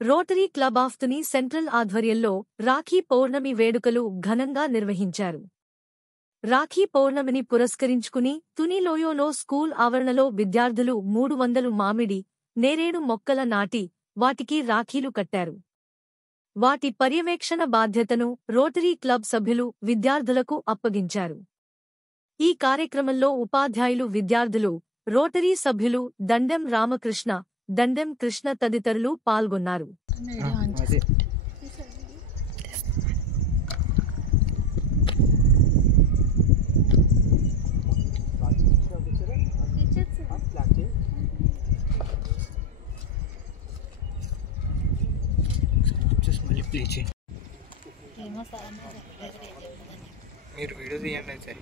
Rotary club of Tuni central ఆధ్వర్యంలో రాఖీ పౌర్ణమి వేడుకలు ఘనంగా నిర్వహించారు. రాఖీ పౌర్ణమిని పురస్కరించుకుని తుని లోయోలో స్కూల్ ఆవరణలో విద్యార్థులు 300 మామిడి, నేరేడు మొక్కల నాటి వాటికి రాఖీలు కట్టారు. వాటి పర్యవేక్షణ బాధ్యతను రోటరీ క్లబ్ సభ్యులు విద్యార్థులకు అప్పగించారు. ఈ కార్యక్రమంలో ఉపాధ్యాయులు, విద్యార్థులు, రోటరీ సభ్యులు దండెం రామకృష్ణ, దండెం కృష్ణ తదితరులు పాల్గొన్నారు. మీరు వీడియో తీయండి అయితే.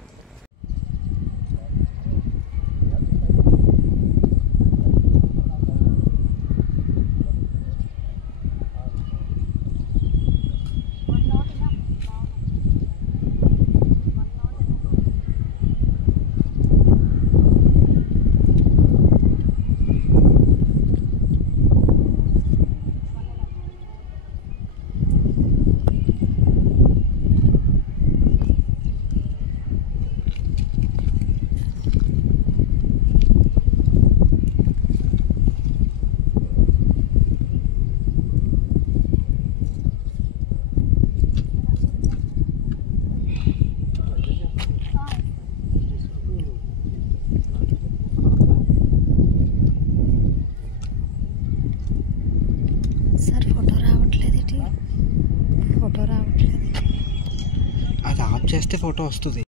సార్ ఫోటో రావట్లేదు. అది ఆఫ్ చేస్తే ఫోటో వస్తుంది.